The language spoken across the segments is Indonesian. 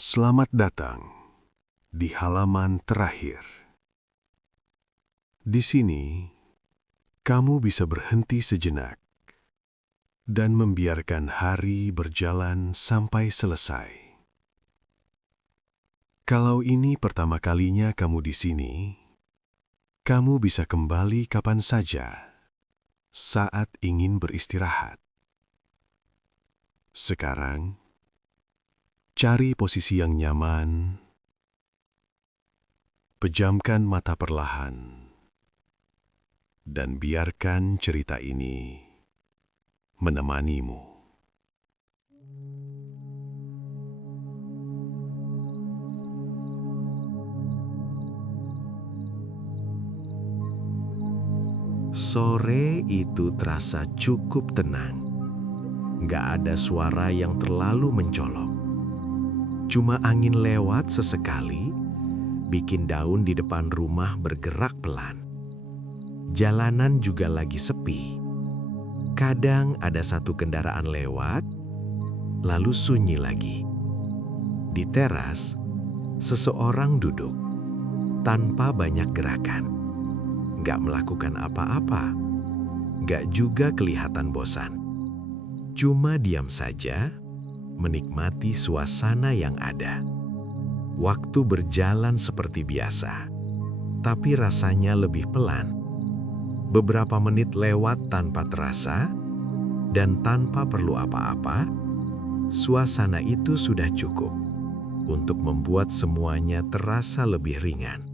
Selamat datang di halaman terakhir. Di sini, kamu bisa berhenti sejenak dan membiarkan hari berjalan sampai selesai. Kalau ini pertama kalinya kamu di sini, kamu bisa kembali kapan saja saat ingin beristirahat. Sekarang, cari posisi yang nyaman, pejamkan mata perlahan, dan biarkan cerita ini menemanimu. Sore itu terasa cukup tenang. Gak ada suara yang terlalu mencolok. Cuma angin lewat sesekali, bikin daun di depan rumah bergerak pelan. Jalanan juga lagi sepi. Kadang ada satu kendaraan lewat, lalu sunyi lagi. Di teras, seseorang duduk, tanpa banyak gerakan. Gak melakukan apa-apa, gak juga kelihatan bosan. Cuma diam saja, menikmati suasana yang ada. Waktu berjalan seperti biasa, tapi rasanya lebih pelan. Beberapa menit lewat tanpa terasa, dan tanpa perlu apa-apa, suasana itu sudah cukup untuk membuat semuanya terasa lebih ringan.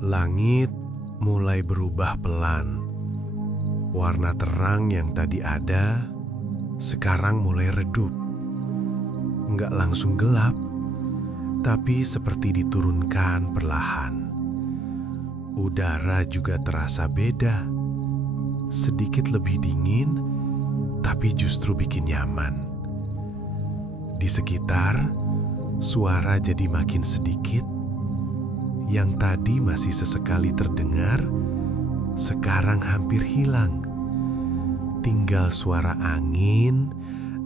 Langit mulai berubah pelan. Warna terang yang tadi ada, sekarang mulai redup. Nggak langsung gelap, tapi seperti diturunkan perlahan. Udara juga terasa beda. Sedikit lebih dingin, tapi justru bikin nyaman. Di sekitar, suara jadi makin sedikit. Yang tadi masih sesekali terdengar, sekarang hampir hilang. Tinggal suara angin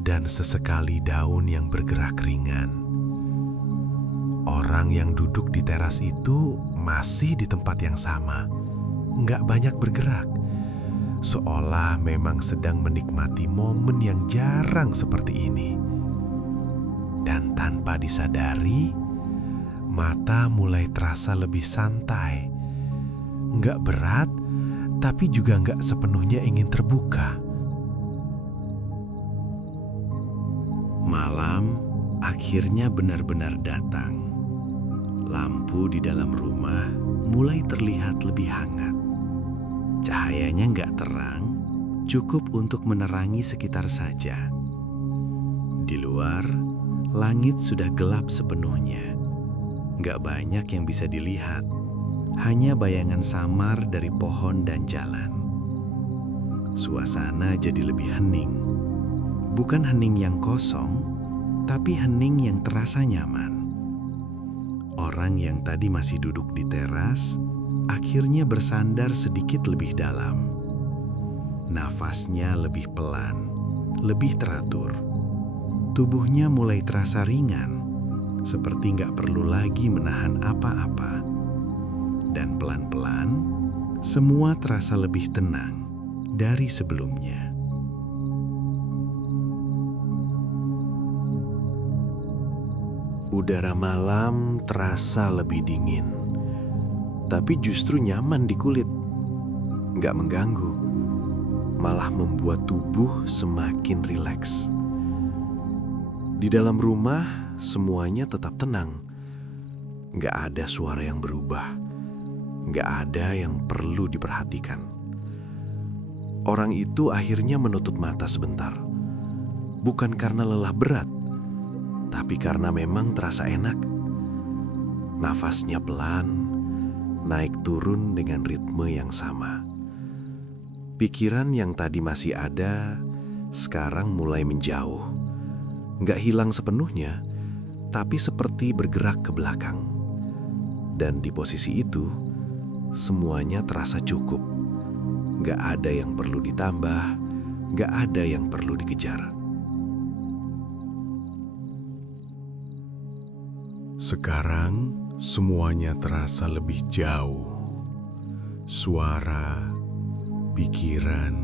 dan sesekali daun yang bergerak ringan. Orang yang duduk di teras itu masih di tempat yang sama, nggak banyak bergerak. Seolah memang sedang menikmati momen yang jarang seperti ini. Dan tanpa disadari, mata mulai terasa lebih santai. Nggak berat, tapi juga nggak sepenuhnya ingin terbuka. Malam akhirnya benar-benar datang. Lampu di dalam rumah mulai terlihat lebih hangat. Cahayanya nggak terang, cukup untuk menerangi sekitar saja. Di luar, langit sudah gelap sepenuhnya. Nggak banyak yang bisa dilihat, hanya bayangan samar dari pohon dan jalan. Suasana jadi lebih hening. Bukan hening yang kosong, tapi hening yang terasa nyaman. Orang yang tadi masih duduk di teras, akhirnya bersandar sedikit lebih dalam. Nafasnya lebih pelan, lebih teratur. Tubuhnya mulai terasa ringan, seperti nggak perlu lagi menahan apa-apa. Dan pelan-pelan, semua terasa lebih tenang dari sebelumnya. Udara malam terasa lebih dingin, tapi justru nyaman di kulit. Nggak mengganggu, malah membuat tubuh semakin rileks. Di dalam rumah, semuanya tetap tenang. Nggak ada suara yang berubah. Nggak ada yang perlu diperhatikan. Orang itu akhirnya menutup mata sebentar. Bukan karena lelah berat, tapi karena memang terasa enak. Nafasnya pelan, naik turun dengan ritme yang sama. Pikiran yang tadi masih ada, sekarang mulai menjauh. Nggak hilang sepenuhnya, tapi seperti bergerak ke belakang. Dan di posisi itu, semuanya terasa cukup. Nggak ada yang perlu ditambah, nggak ada yang perlu dikejar. Sekarang semuanya terasa lebih jauh. Suara, pikiran,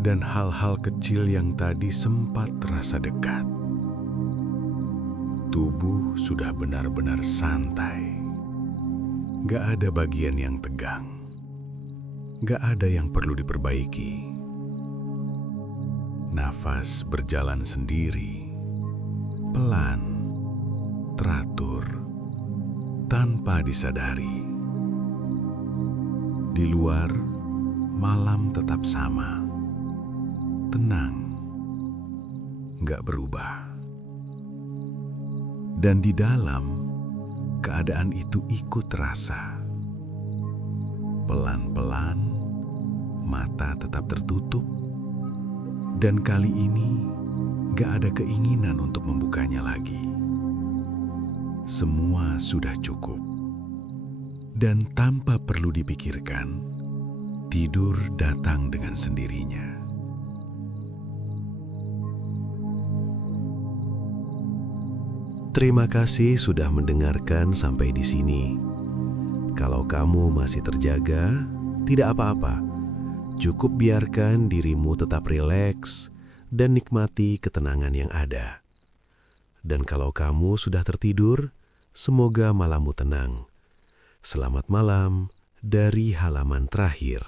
dan hal-hal kecil yang tadi sempat terasa dekat. Tubuh sudah benar-benar santai. Gak ada bagian yang tegang. Gak ada yang perlu diperbaiki. Nafas berjalan sendiri, pelan, teratur, tanpa disadari. Di luar, malam tetap sama, tenang, gak berubah. Dan di dalam, keadaan itu ikut terasa. Pelan-pelan, mata tetap tertutup, dan kali ini gak ada keinginan untuk membukanya lagi. Semua sudah cukup. Dan tanpa perlu dipikirkan, tidur datang dengan sendirinya. Terima kasih sudah mendengarkan sampai di sini. Kalau kamu masih terjaga, tidak apa-apa. Cukup biarkan dirimu tetap rileks dan nikmati ketenangan yang ada. Dan kalau kamu sudah tertidur, semoga malammu tenang. Selamat malam dari halaman terakhir.